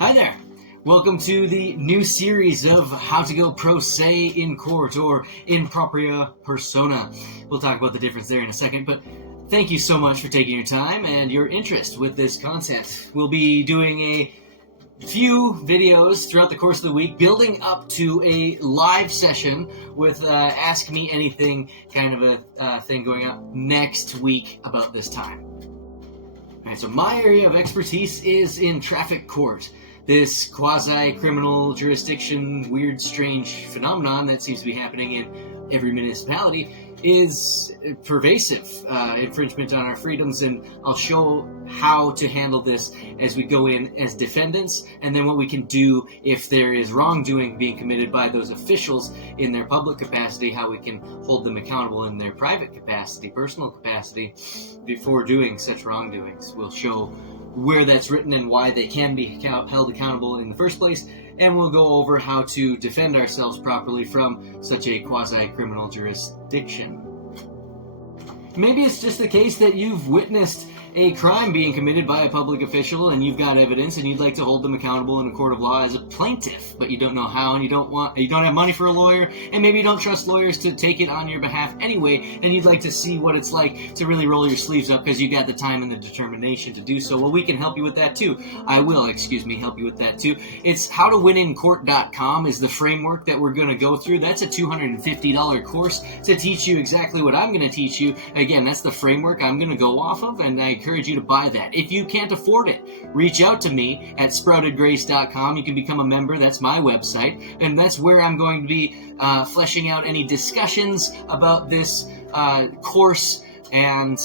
Hi there. Welcome to the new series of How to Go Pro Se in Court, or in propria persona. We'll talk about the difference there in a second, but thank you so much for taking your time and your interest with this content. We'll be doing a few videos throughout the course of the week, building up to a live session with Ask Me Anything kind of a thing going up next week about this time. Alright, so my area of expertise is in traffic court. This quasi-criminal jurisdiction, weird, strange phenomenon that seems to be happening in every municipality is pervasive infringement on our freedoms, and I'll show how to handle this as we go in as defendants, and then what we can do if there is wrongdoing being committed by those officials in their public capacity, how we can hold them accountable in their private capacity, personal capacity, before doing such wrongdoings. We'll show where that's written and why they can be held accountable in the first place, and we'll go over how to defend ourselves properly from such a quasi-criminal jurisdiction. Maybe it's just the case that you've witnessed a crime being committed by a public official and you've got evidence and you'd like to hold them accountable in a court of law as a plaintiff, but you don't know how, and you don't have money for a lawyer, and maybe you don't trust lawyers to take it on your behalf anyway, and you'd like to see what it's like to really roll your sleeves up because you got the time and the determination to do so. Well, we can help you with that too. I will, help you with that too. It's howtowinincourt.com is the framework that we're going to go through. That's a $250 course to teach you exactly what I'm going to teach you. Again, that's the framework I'm going to go off of, and I encourage you to buy that. If you can't afford it, reach out to me at sproutedgrace.com. You can become a member. That's my website, and that's where I'm going to be fleshing out any discussions about this course and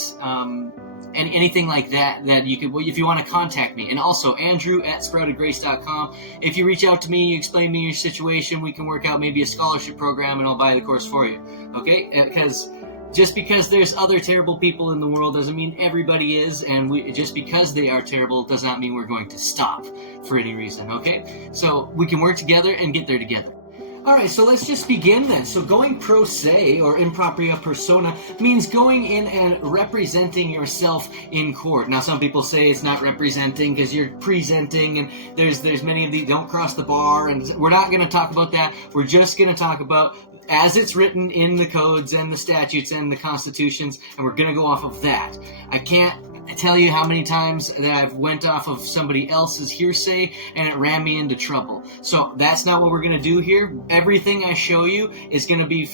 anything like that you could, if you want to contact me. And also Andrew at sproutedgrace.com. If you reach out to me, you explain to me your situation, we can work out maybe a scholarship program and I'll buy the course for you. Okay? Because just because there's other terrible people in the world doesn't mean everybody is, and just because they are terrible does not mean we're going to stop for any reason, okay? So we can work together and get there together. Alright, so let's just begin then. So going pro se, or in propria persona, means going in and representing yourself in court. Now, some people say it's not representing because you're presenting, and there's many of these, don't cross the bar, and we're not going to talk about that. We're just going to talk about as it's written in the codes and the statutes and the constitutions, and we're going to go off of that. I can't tell you how many times that I've went off of somebody else's hearsay and it ran me into trouble. So that's not what we're going to do here. Everything I show you is going to be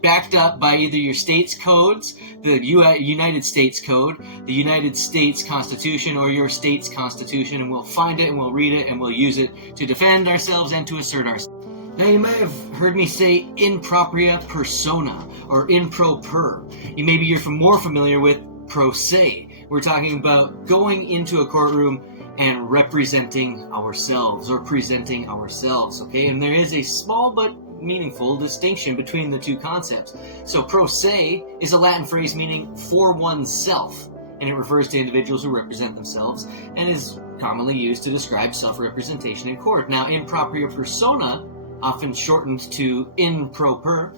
backed up by either your state's codes, the United States Code, the United States Constitution, or your state's constitution, and we'll find it and we'll read it and we'll use it to defend ourselves and to assert ourselves. Now, you might have heard me say in propria persona, or in pro per. Maybe you're more familiar with pro se. We're talking about going into a courtroom and representing ourselves, or presenting ourselves, okay? And there is a small but meaningful distinction between the two concepts. So pro se is a Latin phrase meaning for oneself, and it refers to individuals who represent themselves and is commonly used to describe self-representation in court. Now, in propria persona, often shortened to in pro per,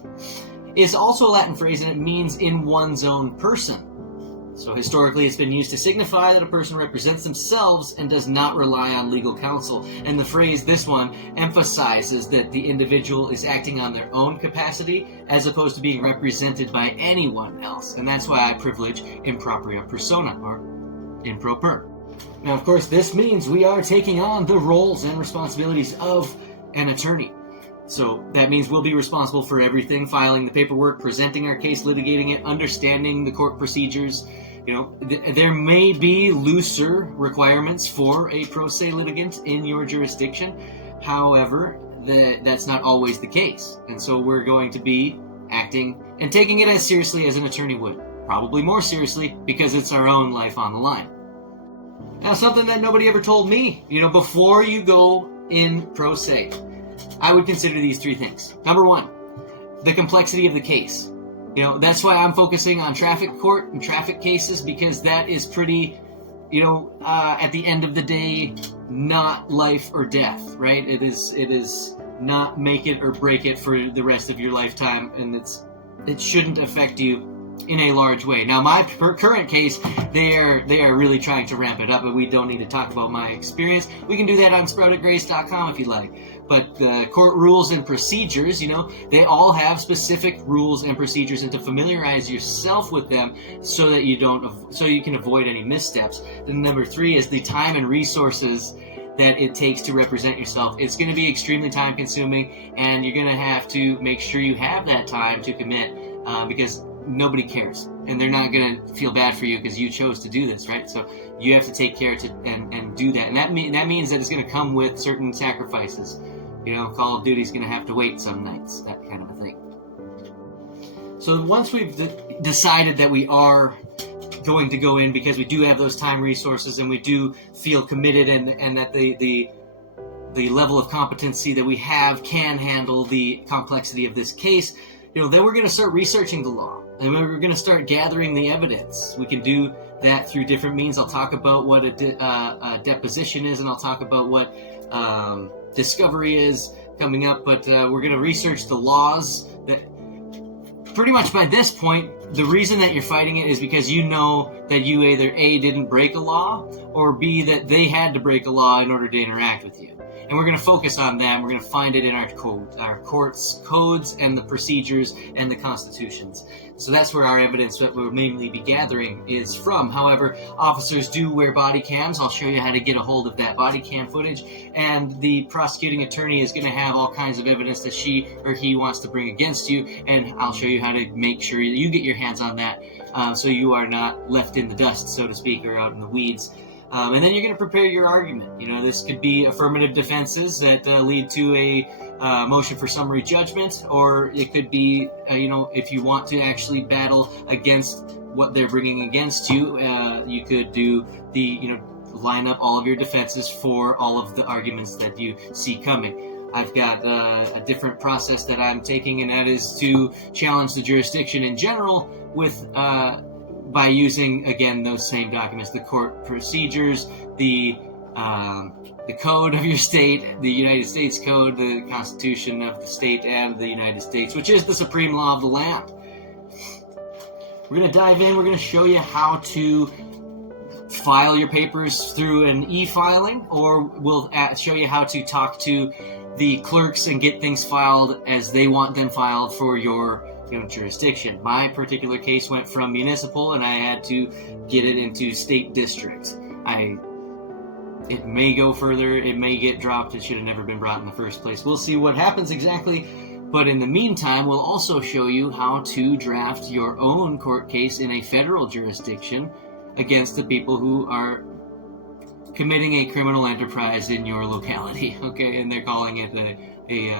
is also a Latin phrase, and it means in one's own person. So historically it's been used to signify that a person represents themselves and does not rely on legal counsel. And the phrase, this one, emphasizes that the individual is acting on their own capacity as opposed to being represented by anyone else. And that's why I privilege in propria persona, or in pro per. Now, of course, this means we are taking on the roles and responsibilities of an attorney. So that means we'll be responsible for everything: filing the paperwork, presenting our case, litigating it, understanding the court procedures. There may be looser requirements for a pro se litigant in your jurisdiction. However, that's not always the case. And so we're going to be acting and taking it as seriously as an attorney would. Probably more seriously, because it's our own life on the line. Now, something that nobody ever told me, before you go in pro se, I would consider these three things. Number one, the complexity of the case. That's why I'm focusing on traffic court and traffic cases, because that is pretty, at the end of the day, not life or death, right? It is not make it or break it for the rest of your lifetime, and it shouldn't affect you in a large way. Now, my current case, they are really trying to ramp it up, but we don't need to talk about my experience. We can do that on sproutedgrace.com if you'd like. But the court rules and procedures, they all have specific rules and procedures, and to familiarize yourself with them so that you can avoid any missteps. Then number 3 is the time and resources that it takes to represent yourself. It's going to be extremely time consuming, and you're going to have to make sure you have that time to commit, because nobody cares, and they're not going to feel bad for you because you chose to do this, right? So you have to take care and do that, and that means that it's going to come with certain sacrifices. Call of Duty's going to have to wait some nights, that kind of a thing. So once we've decided that we are going to go in because we do have those time resources and we do feel committed, and that the level of competency that we have can handle the complexity of this case, then we're going to start researching the law. And we're going to start gathering the evidence. We can do that through different means. I'll talk about what a deposition is, and I'll talk about what discovery is coming up. But we're going to research the laws. That pretty much by this point, the reason that you're fighting it is because you know that you either A, didn't break a law, or B, that they had to break a law in order to interact with you. And we're going to focus on that. We're going to find it in our courts, codes, and the procedures and the constitutions. So that's where our evidence that we'll mainly be gathering is from. However, officers do wear body cams. I'll show you how to get a hold of that body cam footage. And the prosecuting attorney is going to have all kinds of evidence that she or he wants to bring against you. And I'll show you how to make sure you get your hands on that, so you are not left in the dust, so to speak, or out in the weeds. And then you're going to prepare your argument. This could be affirmative defenses that lead to a motion for summary judgment, or it could be, if you want to actually battle against what they're bringing against you, you could do line up all of your defenses for all of the arguments that you see coming. I've got a different process that I'm taking, and that is to challenge the jurisdiction in general with by using, again, those same documents: the court procedures, the code of your state, the United States Code, the Constitution of the state and the United States, which is the supreme law of the land. We're going to dive in. We're going to show you how to file your papers through an e-filing, or we'll show you how to talk to the clerks and get things filed as they want them filed for your jurisdiction. My particular case went from municipal, and I had to get it into state district. It may go further, it may get dropped, it should have never been brought in the first place. We'll see what happens exactly, but in the meantime, we'll also show you how to draft your own court case in a federal jurisdiction against the people who are committing a criminal enterprise in your locality, okay? And they're calling it a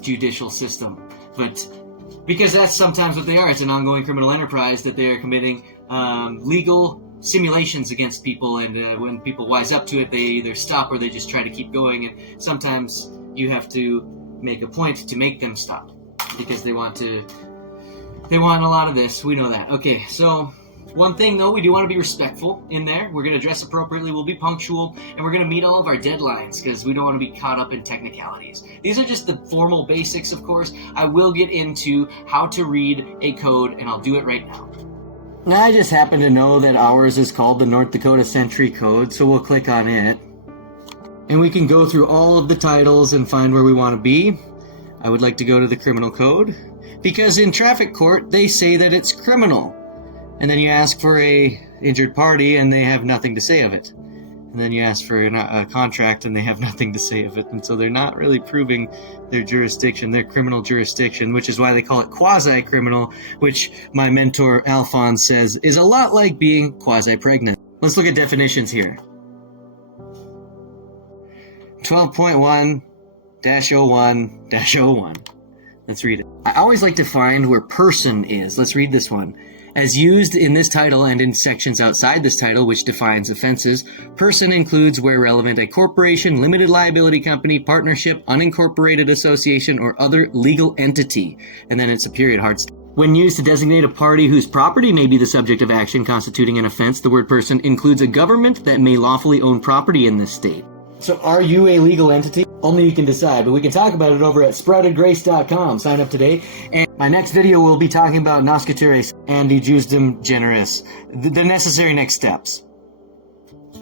judicial system, but because that's sometimes what they are. It's an ongoing criminal enterprise that they are committing legal simulations against people, and when people wise up to it, they either stop or they just try to keep going, and sometimes you have to make a point to make them stop because they want a lot of this. We know that. Okay, so one thing, though, we do want to be respectful in there. We're going to dress appropriately, we'll be punctual, and we're going to meet all of our deadlines because we don't want to be caught up in technicalities. These are just the formal basics, of course. I will get into how to read a code, and I'll do it right now. Now, I just happen to know that ours is called the North Dakota Century Code, so we'll click on it. And we can go through all of the titles and find where we want to be. I would like to go to the criminal code, because in traffic court, they say that it's criminal. And then you ask for a injured party, and they have nothing to say of it. And then you ask for a contract, and they have nothing to say of it. And so they're not really proving their jurisdiction, their criminal jurisdiction, which is why they call it quasi-criminal, which my mentor Alphonse says is a lot like being quasi-pregnant. Let's look at definitions here. 12.1-01-01. Let's read it. I always like to find where person is. Let's read this one. As used in this title and in sections outside this title, which defines offenses, person includes, where relevant, a corporation, limited liability company, partnership, unincorporated association, or other legal entity. And then it's a period, hard stop. When used to designate a party whose property may be the subject of action constituting an offense, the word person includes a government that may lawfully own property in this state. So are you a legal entity? Only you can decide, but we can talk about it over at sproutedgrace.com. Sign up today. And my next video will be talking about Nascatures and the Jusdom Generis, the necessary next steps.